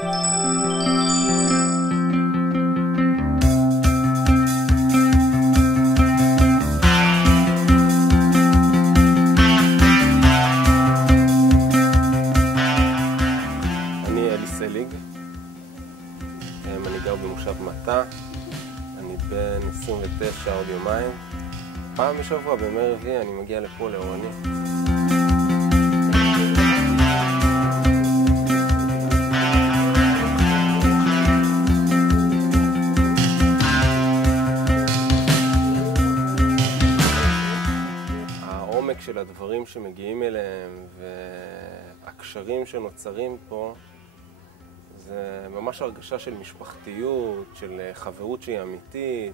אני גר במושב מטה, אני בן 29 עוד יומיים. פעם בשבוע בימי רביעי אני מגיע לפה לאורני. העומק של הדברים שמגיעים אליהם והקשרים שנוצרים פה זה ממש הרגשה של משפחתיות, של חברות שהיא אמיתית,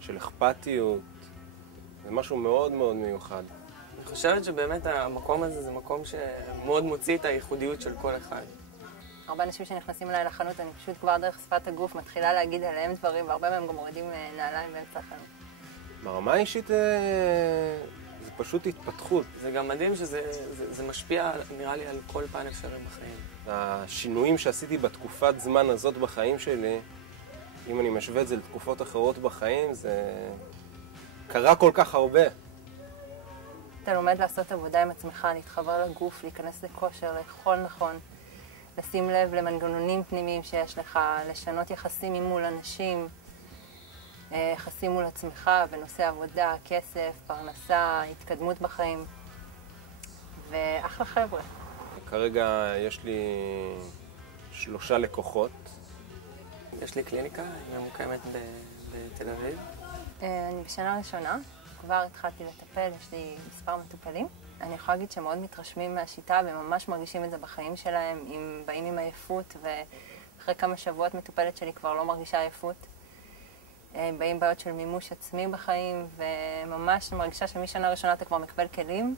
של אכפתיות. זה משהו מאוד מאוד מיוחד. אני חושבת שבאמת המקום הזה זה מקום שמאוד מוציא את הייחודיות של כל אחד. הרבה אנשים שנכנסים אליי לחנות, אני פשוט כבר דרך שפת הגוף מתחילה להגיד עליהם דברים, והרבה מהם גם מורידים נעליים באמצע החנות. ברמה האישית זה פשוט התפתחות. זה גם מדהים שזה משפיע, נראה לי, על כל פן אפשרי בחיים. השינויים שעשיתי בתקופת זמן הזאת בחיים שלי, אם אני משווה את זה לתקופות אחרות בחיים, זה קרה כל כך הרבה. אתה לומד לעשות עבודה עם עצמך, להתחבר לגוף, להיכנס לכושר, לאכול נכון, לשים לב למנגנונים פנימיים שיש לך, לשנות יחסים מול אנשים, יחסים מול עצמך בנושא עבודה, כסף, פרנסה, התקדמות בחיים. ואחלה חבר'ה. כרגע יש לי 3 לקוחות. יש לי קליניקה, היא ממוקמת בתל אביב. אני בשנה ראשונה, כבר התחלתי לטפל, יש לי מספר מטופלים. אני יכולה להגיד שמאוד מתרשמים מהשיטה וממש מרגישים את זה בחיים שלהם, אם באים עם עייפות, ואחרי כמה שבועות מטופלת שלי כבר לא מרגישה עייפות. באים בעיות של מימוש עצמי בחיים, וממש מרגישה שמשנה ראשונה אתה כבר מקבל כלים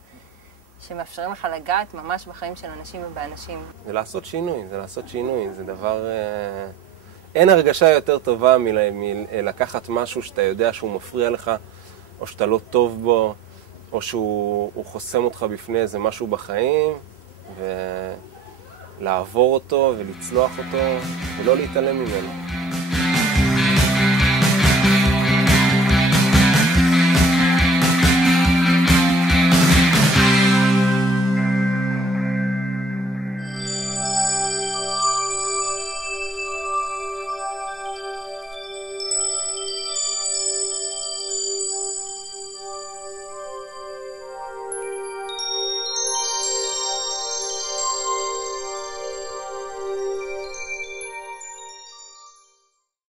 שמאפשרים לך לגעת ממש בחיים של אנשים ובאנשים. זה לעשות שינוי, זה דבר... אין הרגשה יותר טובה מלקחת משהו שאתה יודע שהוא מפריע לך, או שאתה לא טוב בו, או שהוא חוסם אותך בפני איזה משהו בחיים, ולעבור אותו ולצלוח אותו, ולא להתעלם ממנו.